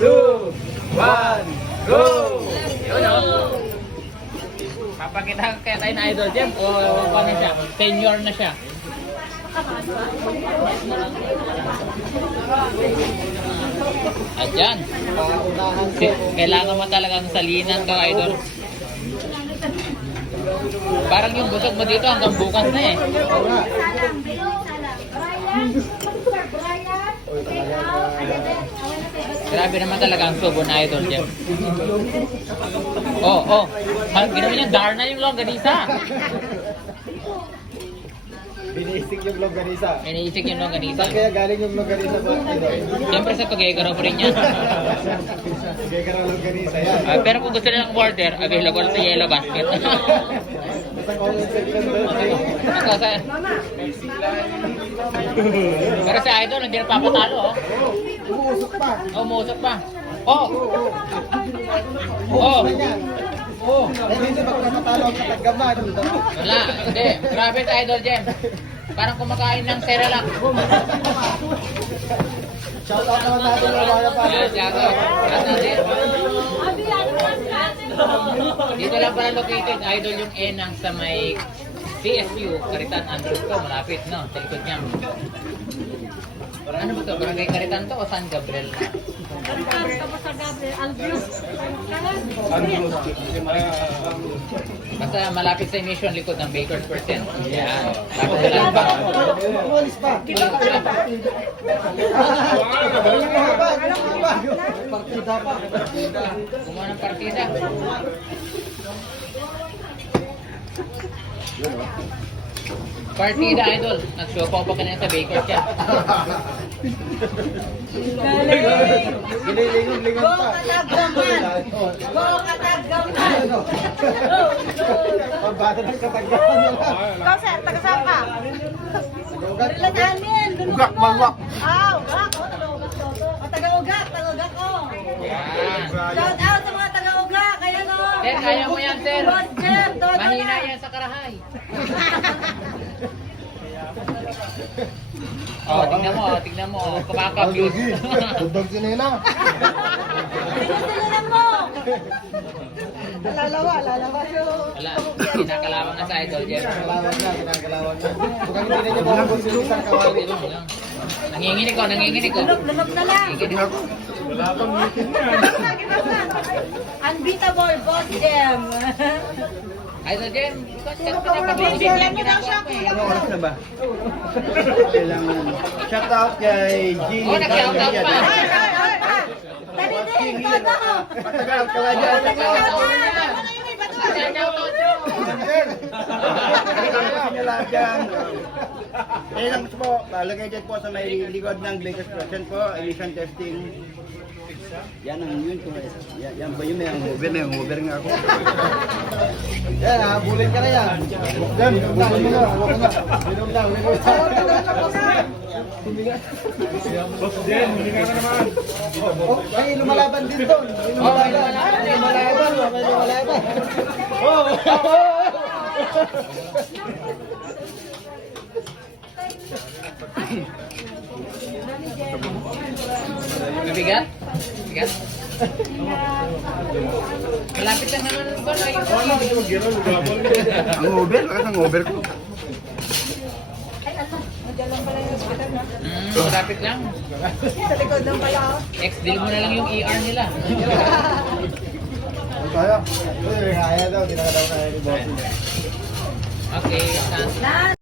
2, 1, go! Yun o. Papakita kaya tayo na idol dyan o ano siya? Senior na siya. At yan. Kailangan mo talagang salinan ka idol. Parang yung busog mo dito hanggang bukas na eh. Grabe naman talaga ang subo na idol dyan. Oh. Ginawa niya Darna yung longganisa. Biniisik yung longganisa. Iniisik yung longganisa. Saan kaya galing yung longganisa po? Siyempre sa pag-egaraw pa rin yan. Kaya ka ng longganisa yan. Pero kung gusto nilang order, available sa Yellow Basket. Sa comment section doon. Ako sa... Pero si Idol, hindi na papatalo. Oh. Umuusok pa. Umusok pa. Oh! Oh! Hindi magkakatalo ang katagaman. Wala, hindi. Grabe si Idol Jem. Parang kumakain ng Cerelac. Shoutout naman natin ang mga followers. Dito lang pala located, Idol yung Enang sa may CSU, Caritan Andres ko, malapit no, sa likod niya. Ano ba ito? Barangay Caritan to o San Gabriel? Basta malapit sa mission, likod ng Baker's Percent. Yan. Tapos sa Lalbang. Umalis pa. Partida pa. Kumuha ng partida. Partida Idol. Nag-show pa pa kanina sa Baker's yan. Ginilingon-lingon pa. Go Katagaman! Pambata ng katagaman. Ikaw sir, taga saan ka? Lalanin! Ugak, malwak. Ah, ugak! O, taga-ugak! Taga-ugak ko! Yan. Shout out sa mga taga-ugak! Kaya no! Sir, kaya mo yan, sir. Boss Jeff, todo Mahina na! yan sa karahay. Oh, tingnan mo. Kumakabuse. Tudog si Nena. Sinusunan mo! Lalawa yun! Wala, kinakalawang na sa Idol Jeff. Kalawag na, kinakalawag na. Kung hindi na niya mabagos yung isang kawali. Nanginginig ko. Lunok na lang! Nanginginig. Wala pang meeting na. Unbeatable, Boss Jem! Idol Jem, pinapabilisin yan ginagawa ko eh. Ano oras na ba? Kailangan. Shout out kay Jean. Oh, nag-shoutout pa. Dali din, todo ko! Patagal ka nga dyan. Kaya lahat dyan. Kaya lang po, lagay dyan po sa may likod ng Baker's Present po, emission testing. Yan ang yun po. Yan ba yun may hangover nga ako. Yan, habulin ka na yan. Yan, habulin mo na. Minum lang. Boss Jen, hindi ka naman. Ay, lumalaban din doon. Lumalaban. Mabigat? Bigat? Malapit lang naman ba na yun? Ang over? Bakit ang over ko? Malapit lang. Sa likod ng pala ako. Ex-deal mo na lang yung ER nila. Kaya? Kaya daw, hindi na daw kaya ni Bossy. Okay, Na!